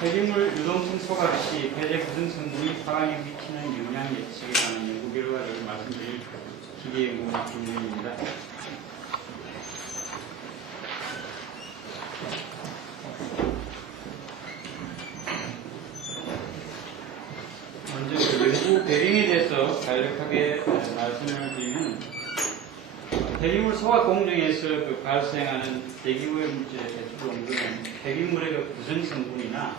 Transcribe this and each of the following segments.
폐기물 유동성 소각 시 폐재 구성 성분이 화학에 미치는 영향 예측에 관한 연구 결과를 말씀드릴 기계연구원 김윤입니다. 먼저 연구 배경에 대해서 간략하게 말씀을 드리면, 폐기물 소각 공정에서 발생하는 대기오염물질의 배출 온도는 폐기물의 구성 성분이나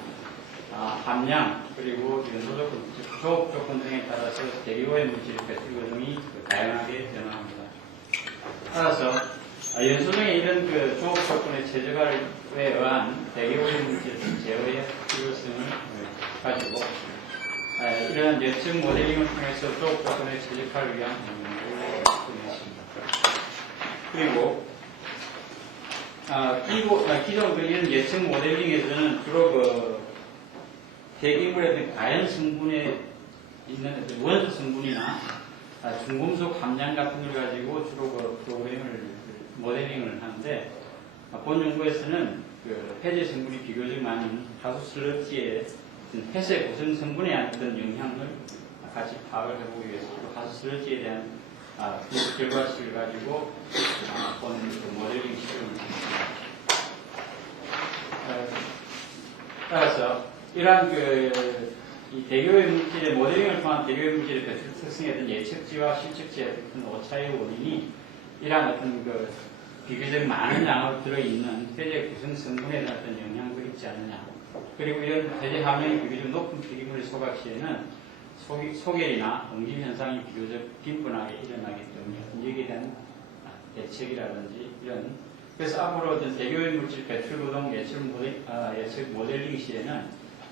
함량, 그리고 연소 조건, 조업 조건 등에 따라서 대기오염물질의 배출 과정이 다양하게 변화합니다. 따라서 연소 중에 이런 조업 조건의 최저가에 의한 대기오염물질 제어의 필요성을 가지고 이런 예측 모델링을 통해서 조업 조건의 최적화를 위한 연구를 진행했습니다. 그리고 기존 이런 예측 모델링에서는 주로 대기물의 가연 성분에 있는 원소 성분이나 중금속 함량 같은 걸 가지고 주로 모델링을 하는데, 본 연구에서는 폐재 성분이 비교적 많은 가수 슬러지의 폐쇄 구성 성분에 어떤 영향을 같이 파악을 해보기 위해서 가수 슬러지에 대한 결과치를 가지고 본 모델링 실험을 했습니다. 따라서 이러한 이 대기오염 물질의 모델링을 통한 대기오염 물질의 배출 특성에 대한 예측치와 실측치의 어떤 오차의 원인이 이러한 어떤 비교적 많은 양으로 들어있는 폐재 구성 성분에 대한 어떤 영향도 있지 않느냐. 그리고 이런 폐재 함량이 비교적 높은 폐기물의 소각 시에는 소결이나 엉림 현상이 비교적 빈번하게 일어나기 때문에 여기에 대한 대책이라든지 이런, 그래서 앞으로 어떤 대기오염 물질 배출 구동 예측 모델링 시에는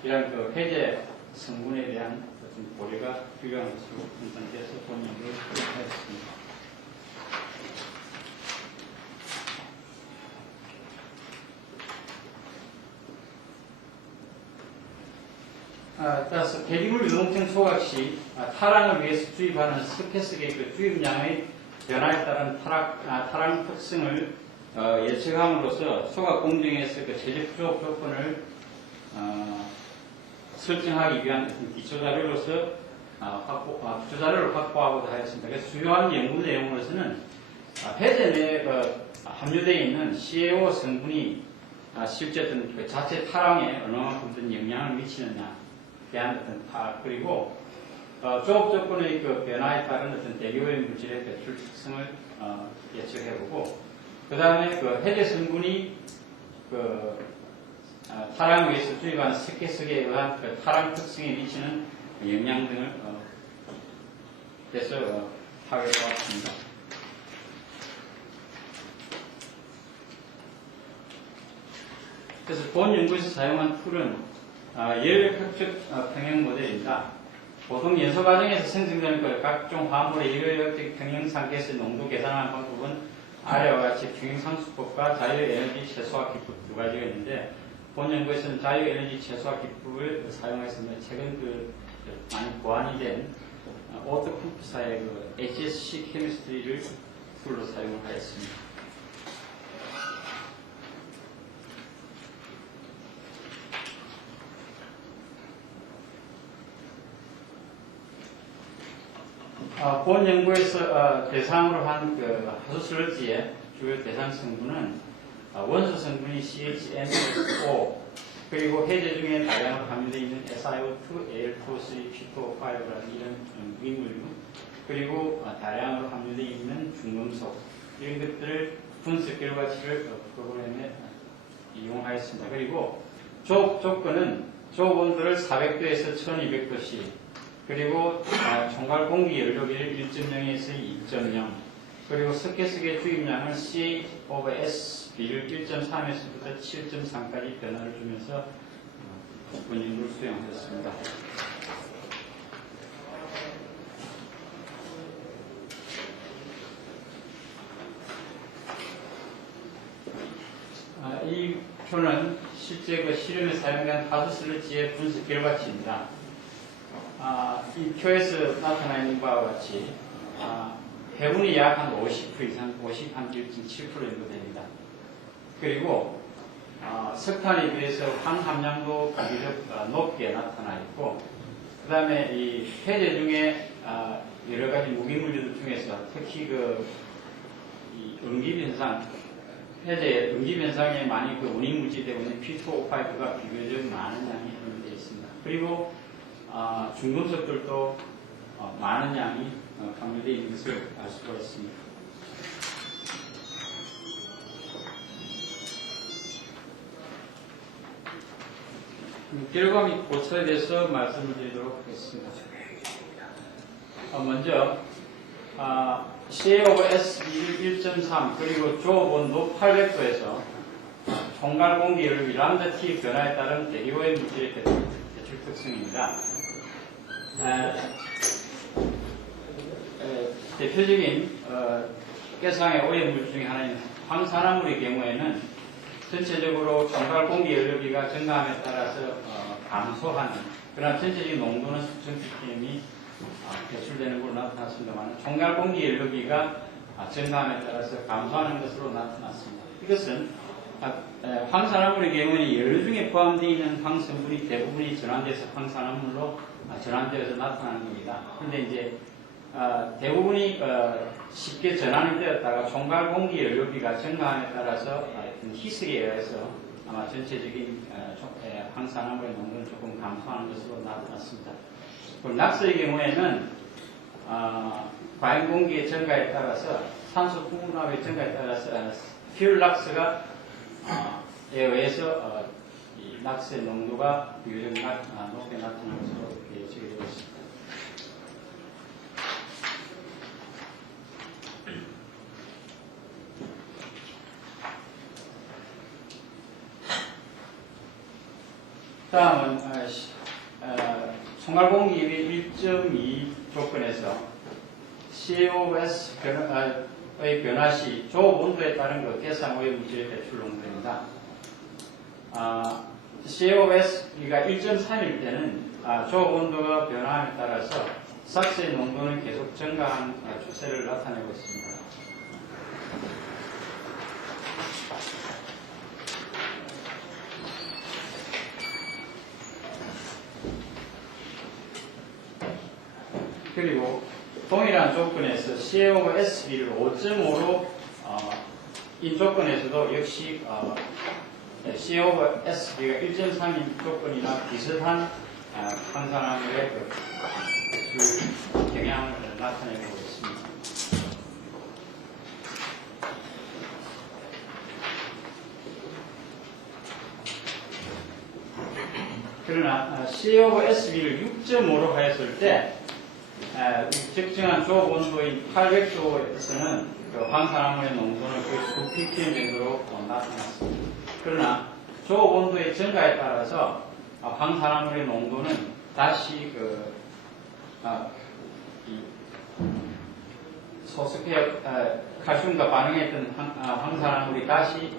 이런 폐재 성분에 대한 어떤 고려가 필요한 것으로 판단돼서 본 연구를 하였습니다. 따라서 폐기물 유동성 소각 시 타랑을 위해서 주입하는 스케스의 주입량의 변화에 따른 타랑 특성을 예측함으로써 소각 공정에서 제적 조업 조건을 설정하기 위한 기초자료로서 기초자료를 확보하고자 하였습니다. 그래서 주요한 연구 내용으로서는 폐재 내에 함유되어 있는 CaO 성분이 실제 어떤 자체 타랑에 어느 만큼 영향을 미치느냐 대한 어떤 파악, 그리고 조업 조건의 변화에 따른 어떤 대기오염 물질의 배출 특성을 예측해보고, 그 다음에 해제 성분이 타랑에 의해서 주입하는 스케스에 의한 타랑 특성에 미치는 영향 등을 해서 파악해보았습니다. 그래서 본 연구에서 사용한 툴은 열역학적 평형 모델입니다. 보통 연소 과정에서 생성되는 각종 화물의 열역적 평형 상태에서 농도 계산하는 방법은 아래와 같이 평형상수법과 자유에너지 최소화 기법 두 가지가 있는데, 본 연구에서는 자유에너지 최소화 기법을 사용했습니다. 최근 많이 보완이 된 오토컴프사의 HSC 케미스트리를 툴로 사용을 하였습니다. 본 연구에서 대상으로 한 하수 슬러지의 주요 대상 성분은 원소 성분이 CHNO, 그리고 해제 중에 다량으로 함유되어 있는 SiO2, Al2O3, P2O5라는 이런 유기물류, 그리고 다량으로 함유되어 있는 중금속, 이런 것들을 분석 결과치를 프로그램에 이용하였습니다. 그리고 조업 조건은 조업 온도를 400도에서 1200도씨, 그리고 총괄 공기 연료비를 1.0에서 2.0, 그리고 스케스의 주입량을 CH/S 비율 1.3에서부터 7.3까지 변화를 주면서 본 연구를 수행하였습니다. 이 표는 실제 실험에 사용된 하수 슬러지의 분석 결과치입니다. 이 표에서 나타나 있는 바와 같이 해분이 약 한 50% 이상, 51.7% 정도 됩니다. 그리고 석탄에 비해서 황함량도 비교적 높게 나타나 있고, 그 다음에 이 해제 중에 여러 가지 무기물질 중에서 특히 이 응집현상, 해제 응집현상에 많이 그 운임물질 때문에 P2O5가 비교적 많은 양이 함유되어 있습니다. 그리고 중금속들도 많은 양이 함유되어 있는 것을 알 수가 있습니다. 결과 및 고찰에 대해서 말씀을 드리도록 하겠습니다. 먼저 CaOS 1.3 그리고 조업 온도 800도에서 총괄 공기열기 람다 T 변화에 따른 대기오염 물질의 배출 특성입니다. 대표적인 가스상의 오염물 중에 하나인 황산화물의 경우에는 전체적으로 총괄 공기 연료비가 증가함에 따라서 감소하는, 그러나 전체적인 농도는 수천 ppm이 배출되는 걸로 나타났습니다만, 총괄 공기 연료비가 증가함에 따라서 감소하는 것으로 나타났습니다. 이것은 황산화물의 경우에는 연료 중에 포함되어 있는 황성분이 대부분이 전환돼서 황산화물로 전환되어서 나타나는 겁니다. 그런데 이제 대부분이 쉽게 전환이 되었다가 총괄 공기 연료비가 증가함에 따라서 희석에 의해서 아마 전체적인 황산화물의 농도는 조금 감소하는 것으로 나타났습니다. 그리고 낙서의 경우에는 과연 공기의 증가에 따라서 산소 풍분압의 증가에 따라서 퓨얼 낙서가 에 의해서 이 낙서의 농도가 비교적 높게 나타나는 것으로 제기되어 있습니다. 다음은 총괄 공기압이 1.2 조건에서 CaOS의 변화 시 조업 온도에 따른 가스상 오염 물질의 배출 농도입니다. CaOS가 1.3일 때는 조업 온도가 변화함에 따라서 삭스의 농도는 계속 증가한 추세를 나타내고 있습니다. 그리고 동일한 조건에서 CaOSB를 5.5로 인 조건에서도 역시 CaOSB가 1.3인 조건이나 비슷한 황산화물의 배출 경향을 나타내고 있습니다. 그러나 CaOSB를 6.5로 하였을 때 적정한 조업 온도인 800도에서는 황산화물의 농도는 거의 수 ppm 정도로 나타났습니다. 그러나 조업 온도의 증가에 따라서 황산화물의 농도는 다시 소수폐 칼슘과 반응했던 황산화물이 다시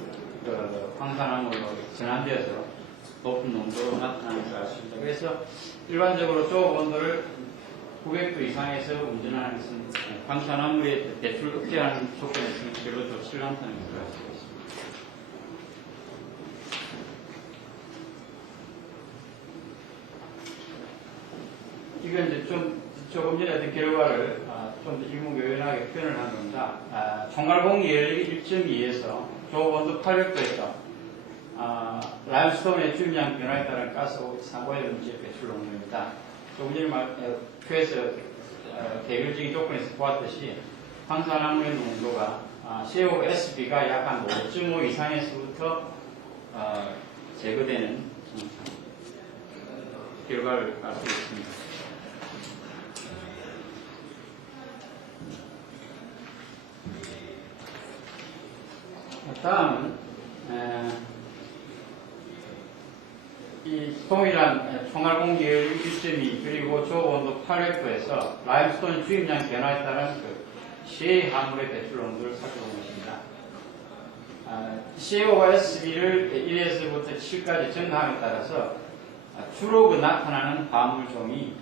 황산화물로 전환되어서 높은 농도로 나타나는 것을 알 수 있습니다. 그래서 일반적으로 조업 온도를 900도 이상에서 운전하는 것은 황산화물의 배출을 억제하는 조건에서는 별로 좋지를 않다는 것을 알 수가 있습니다. 이건 이제 조금 전에 어떤 결과를 좀 더 일목요연하게 표현을 한 겁니다. 총괄 공기 열기 1.2에서 조업 온도 800도에서 라임스톤의 주임량 변화에 따른 가스 오염 물질 배출 농도입니다. 조금 전에 표에서 개별적인 조건에서 보았듯이 황산화물의 농도가 CaOSB가 약 한 5.5 이상에서부터 제거되는 결과를 알 수 있습니다. 다음은 이 동일한 총괄 공기열 1.2 그리고 조업 온도 800도에서 라임스톤 주입량 변화에 따른 CA 화물의 배출 농도를 살펴본 것입니다. CaOSB를 1에서부터 7까지 증가함에 따라서 주로 나타나는 화물종이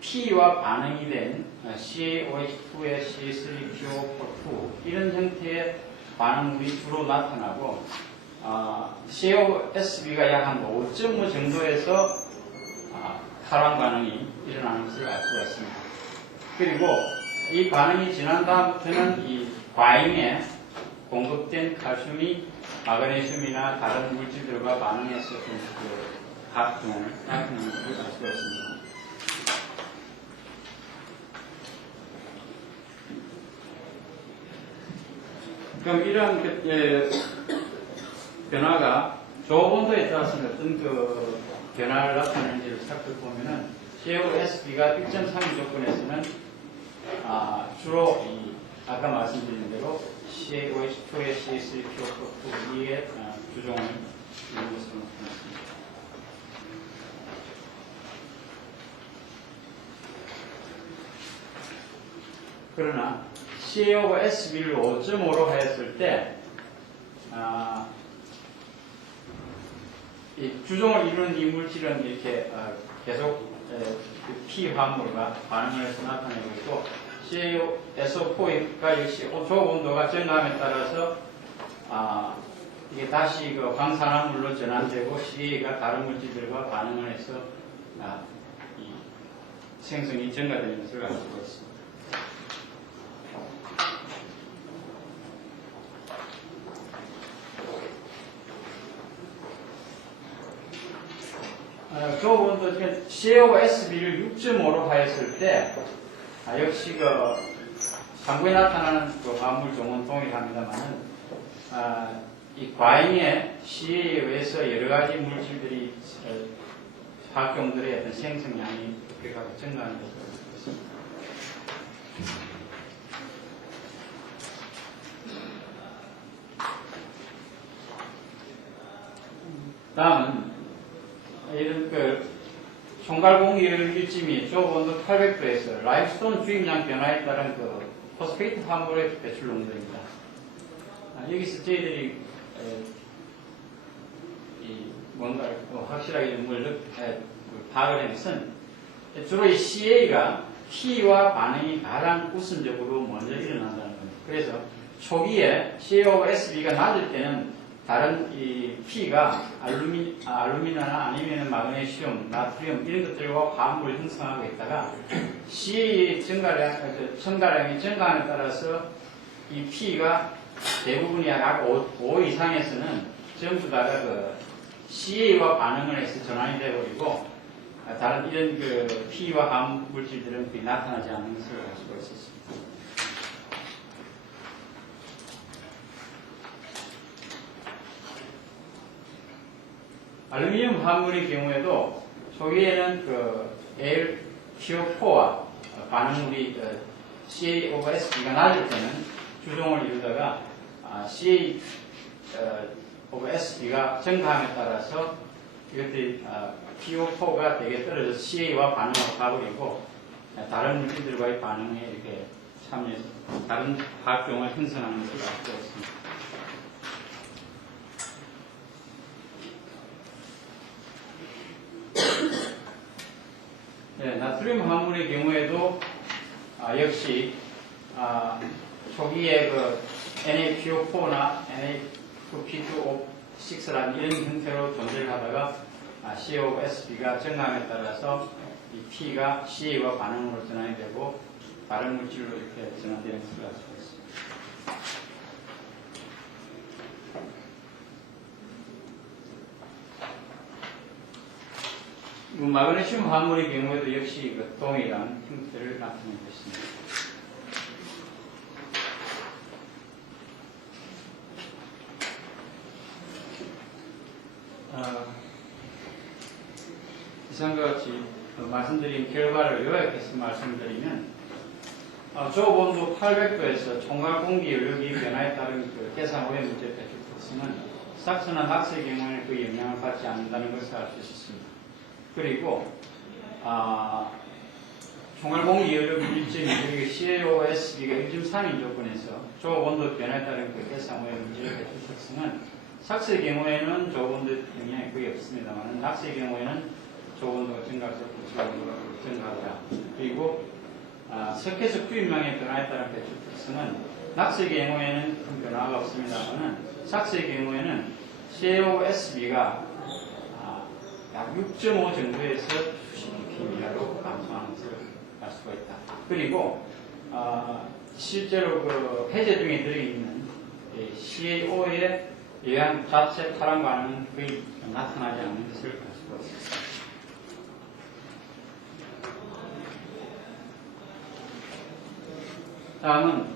P와 반응이 된 CaOH2의 C3PO4 이런 형태의 반응물이 주로 나타나고, COSB가 약 한 5.5 정도에서 탈환 반응이 일어나는 것을 알 수가 있습니다. 그리고 이 반응이 지난 다음부터는 이 과잉에 공급된 칼슘이 마그네슘이나 다른 물질들과 반응해서 그 각종을 나타내는 것을 알 수가 있습니다. 그럼 이런 변화가 저온도에 따라서는 어떤 그 변화를 나타내는지를 살펴보면은 COSB가 1.3 조건에서는 주로 아까 말씀드린 대로 CaOH2에 CH3PO2의 주종을 이런 것으로 나타났습니다. 그러나 CaOSB를 5.5로 하였을 때 이 주종을 이루는 이 물질은 이렇게 계속 P 화물과 반응을 해서 나타내고 있고 CaSO4가 역시 초온도가 증가함에 따라서 이게 다시 그 광산화물로 전환되고 Ca가 다른 물질들과 반응을 해서 이 생성이 증가되는 것을 알 수가 있습니다. 저온도 CaOSB를 6.5로 하였을 때 역시 그 상부에 나타나는 그 화물 종은 동일합니다만은 이 과잉의 Ca에 의해서 여러 가지 물질들이 활동들의 어떤 생성량이 급격하게 증가하는 것을 볼 수 있습니다. 다음은 이런 그 총괄공기율일찜이 저온도 800도에서 라임스톤 주입량 변화에 따른 그 포스페이트 화물의 배출 농도입니다. 여기서 저희들이 뭔가 확실하게 뭘 파악을 한 것은 주로 이 CA가 P와 반응이 가장 우선적으로 먼저 일어난다는 겁니다. 그래서 초기에 CaOSB가 낮을 때는 다른 이 P가 알루미나나 아니면 마그네슘, 나트륨 이런 것들과 화합물을 형성하고 있다가 Ca의 첨가량이 증가함에 따라서 이 P가 대부분이 약 5 이상에서는 전부 다가 그 CA와 반응을 해서 전환이 되어버리고 다른 이런 그 P와 화합 물질들은 거의 나타나지 않는 것을 알 수가 있었습니다. 알루미늄 화물의 경우에도 초기에는 그 AlCO4와 반응물이 CaOSB가 낮을 때는 주종을 이루다가 CaOSB가 증가함에 따라서 이것들이 PO4가 되게 떨어져서 CA와 반응을 가버리고 다른 물질들과의 반응에 이렇게 참여해서 다른 화학종을 형성하는 것을 알 수가 있습니다. 네, 나트륨 화물의 경우에도 역시 초기에 그 NaPO4나 Na2P2O6라는 이런 형태로 존재를 하다가 CaOSB가 증가함에 따라서 이 P가 CA와 반응으로 전환이 되고 다른 물질로 이렇게 전환되는 것을 알 수가 있습니다. 마그네슘 화물의 경우에도 역시 그 동일한 형태를 나타내고 있습니다. 이상과 같이 말씀드린 결과를 요약해서 말씀드리면 저온도 800도에서 총괄 공기 연료기 변화에 따른 그 해상오염 물질 배출 특성은 삭스나 낙스의 경우에는 그 영향을 받지 않는다는 것을 알 수 있었습니다. 그리고 총괄공기 연료기 1.2 CaOSB가 1.3인 조건에서 저온도 변화에 따른 그 해상오염 물질 배출 특성은 삭스의 경우에는 저온도 영향이 거의 없습니다만 낙스의 경우에는 저온도가 증가해서 고체온도가 증가하자. 그리고 석회석 주입량의 변화에 따른 배출 특성은 낙스의 경우에는 큰 변화가 없습니다만 삭스의 경우에는 CaOSB가 약 6.5 정도에서 수십 ppm 이하로 감소하는 것을 알 수가 있다. 그리고 실제로 그 폐제 중에 들어있는 CaO의 영양 자체 탈환 반응은 거의 나타나지 않는 것을 알 수가 있습니다. 다음은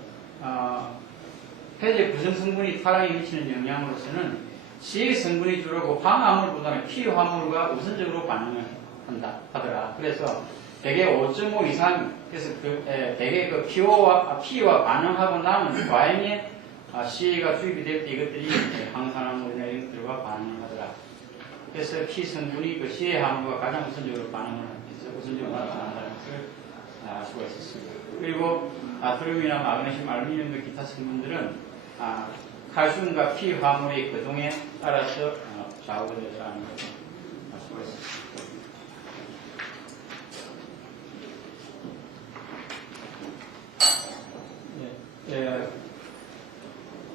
폐제 구성 성분이 탈환에 미치는 영향으로서는 CA 성분이 주로 방화물보다는 피화물과 우선적으로 반응을 하더라. 그래서 대개 5.5 이상, 그래서 대개 그 피와 반응하고 남은 과잉의 CA가 주입이 될 때 이것들이 황산화물이나 이런 것들과 반응을 하더라. 그래서 피 성분이 그 CA 화물과 가장 우선적으로 반응을 해서 우선적으로 나타난다는 것을 알 수가 있었습니다. 그리고 나트륨이나 마그네슘, 알루미늄 등 기타 성분들은 칼슘과 피 화물의 거동에 따라서 좌우가 되더라는 것을 알 수가 있습니다.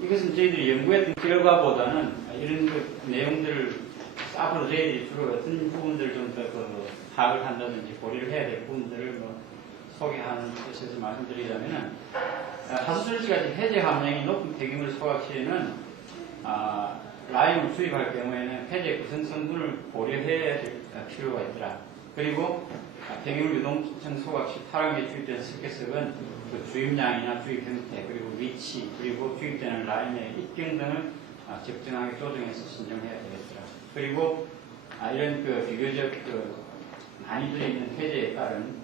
이것은 저희들이 연구했던 결과보다는 이런 내용들을 앞으로 저희들이 주로 어떤 부분들을 좀 더 파악을 한다든지 고려를 해야 될 부분들을 소개하는 것에서 말씀드리자면은 하수술지같이 해제 함량이 높은 폐기물 소각 시에는 라임을 주입할 경우에는 해제 구성 성분을 고려해야 될 필요가 있더라. 그리고 폐기물 유동성 소각 시 탈환기에 주입되는 석회석은 그 주입량이나 주입 형태, 그리고 위치, 그리고 주입되는 라임의 입경 등을 적정하게 조정해서 신청해야 되겠더라. 그리고 이런 그 비교적 많이 들어있는 폐제에 따른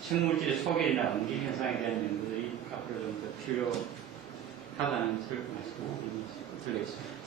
식물질의 소결이나 엉길 현상에 대한 연구들이 앞으로 좀 더 필요하다는 것을 말씀드리겠습니다.